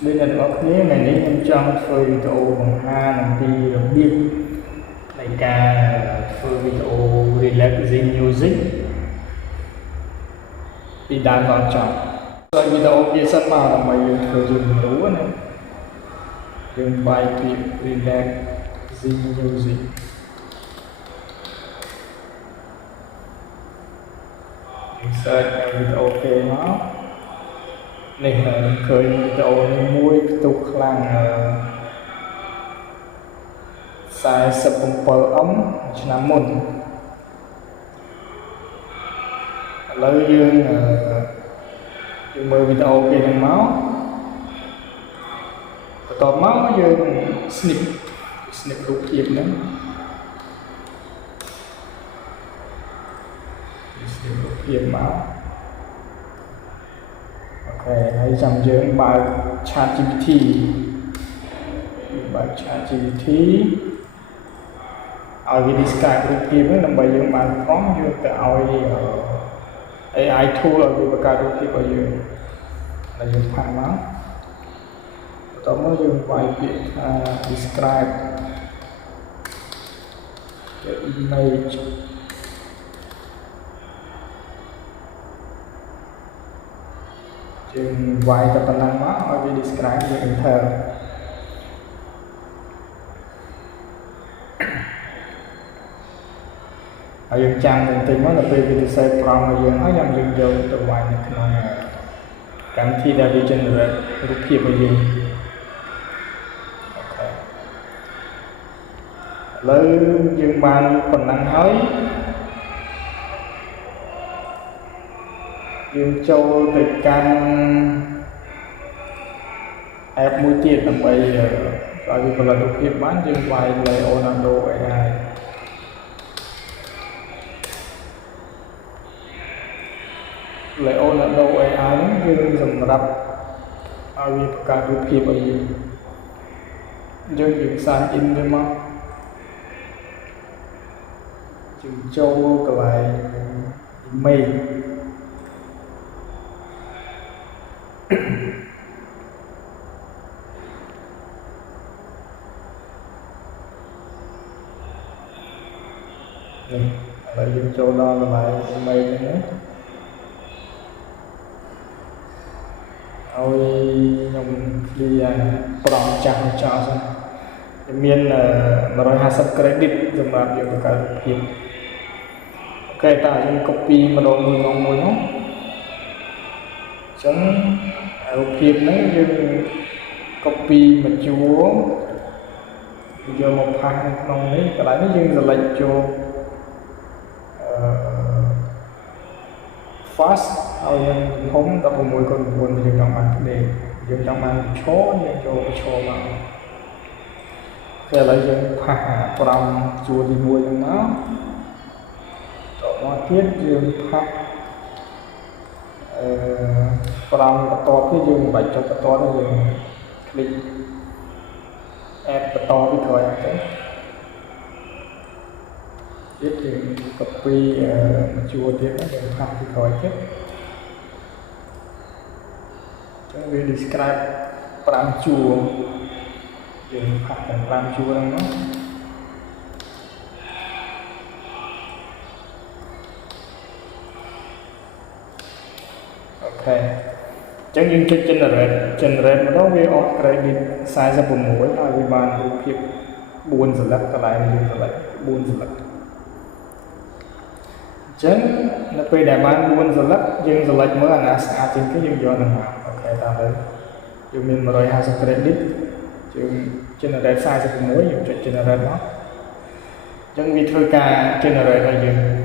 Đây là có cái ngày đấy em trong phơi video bằng hai làm đi làm biên này ca phơi video relaxing music đi đàn vào trọng rồi video kia sắp vào là mày thường dùng đủ này dùng bài việc relaxing music search video ok nó này khởi video này mũi tục lang sai sập bông ống năm môn lấy dương mơ video kia đang máu tỏ máu dương snip rút hiệp nữa snip rút hiệp máu ok hãy dòng dương bài ChatGPT ở cái Skype rút hiệp đó là bài dương bài phóng dương từ AI tool ở cái bậc rút hiệp ở dương là dương phản máu tỏ máu dương bài việc describe the image chừng vài tập năng máu ở cái describe the enter ở dân trang thì tìm mới là về cái xe prom ở dân nói rằng dân dâu từ ngoài này không cảm thi đã đi trên rồi rút hiệp ở dân ok lấy dân ban phần năng hỏi dương châu từ can app mũi tiền làm bây giờ rồi vì còn là đột hiệp bán dương vài Leonardo AI Leonardo AI dương dùm đập ở vì cả đột hiệp ở dương dương sang in với mà dương châu cái lại email này lại dùng chỗ đó là lại email nữa ôi nhung đi prompt chăng cho xong miền mà rồi 50 credit dùng làm việc cả việc ok ta dùng copy mà đồ mười ngon mùi nó chẳng việc đấy dùng copy mà chúa giờ một hàng nông đấy cái lại nó dùng là lệnh cho fast ao yang home tập mùi con buồn dùng trong ăn để dùng trong ăn chó như cho mà cái lại dùng phá pram chua đi mua trong nó nó tiết dùng phá pram to cái dùng bài cho cái to đó dùng click add to cái thời cái tiếp thì copy chua tiếp nó để phá cái thời tiếp chúng mình describe pram chua dùng phá cái pram chua đó ok chẳng những trên generate mà nó về off credit size của mỗi hai mươi ba việc buồn rồi lắc cái lại buồn rồi lắc chẳng là về đại ban buồn rồi lắc nhưng rồi lắc mới là sao trên cái dương do nào ok ta đấy dùng mình mà rồi 20 credit dùng generate size của mỗi dùng trên generate nó chẳng vì thôi cả generate là dùng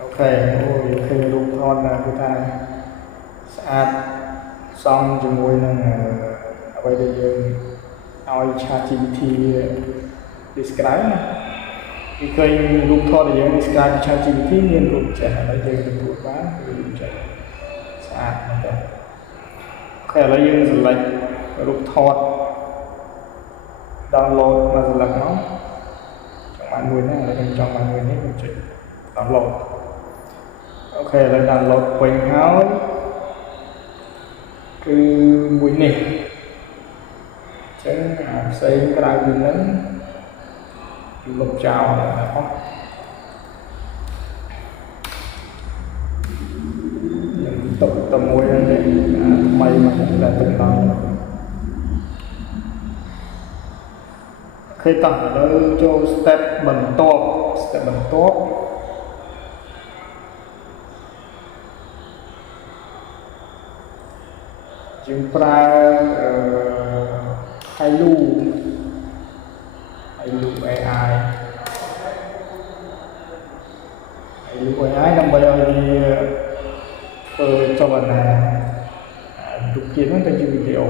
ok khi luôn thôi là người ta sẽ xong cho môi là bây giờ nói ChatGPT describe เคยรูปทอดอย่างนี้สกายชาจีที่มีรูปแจกแล้วยังเป็นตัวบ้านรูปแจกสะอาดนะครับแค่แล้วยังสลักรูปทอดดาวน์โหลดมาสลักเนาะtrong mạng người này là trong mạng người này mình chỉ download ok là download quên áo cứ buổi này chứ xây cái đài gì lớn lục chào là có tập tầm môi lên để mày mà là từng lần khi tặng nó cho step bằng top chúng ta hay lu AI năm bây giờ thì cho bạn là đục kiến nó trên video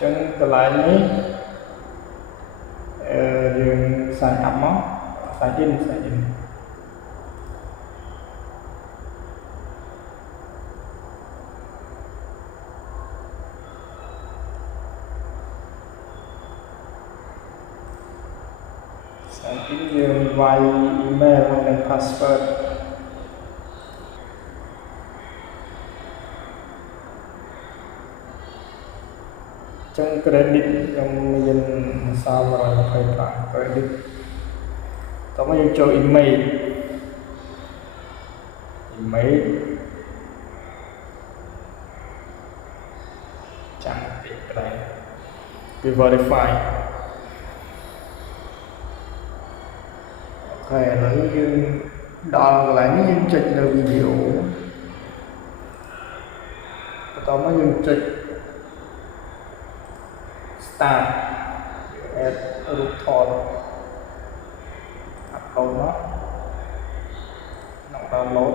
chân cái lại này dương sign up nó sign in dương vay email and password trong credit trong dân sao rồi phải trả credit có mấy cho email chẳng bị cái này cái verify ok lấy dương đo lại những chương trình là video có mấy chương trình start add root thought upload nó download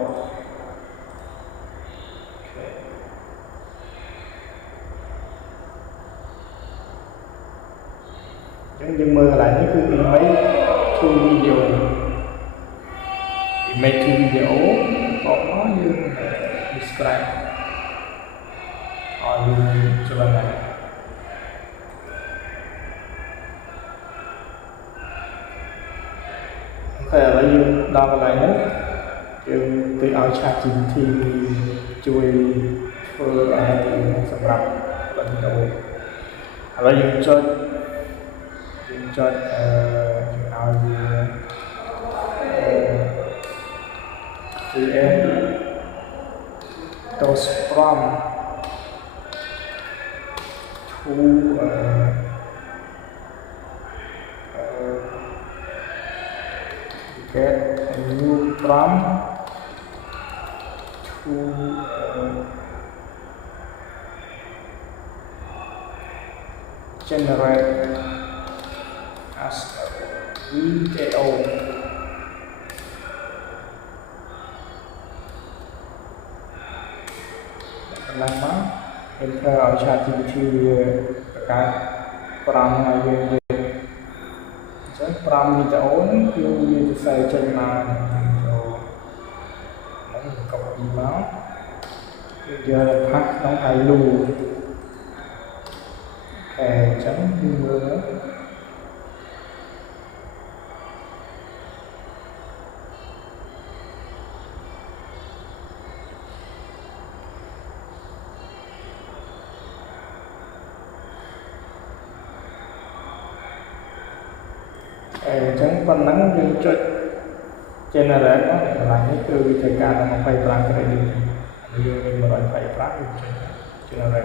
nhưng mơ lại những cái email to video có nó như describe cho bạn này ok là như đo lại nữa nhưng tôi ao chat GPT chui phơi sầm rập lần đầu là dùng cho ao create those prompt to get a new prompt to generate as a video làm má em theo ở chat GPT cái prompt này về chứ prompt video cứ như xây trên mà cho một copy báo giờ là phát nó hay lù kè chấm mưa chẳng phần nắng dương cho trên là đấy nó là những từ thời gian mà phải làm cái này đi mình mà phải làm trên là đấy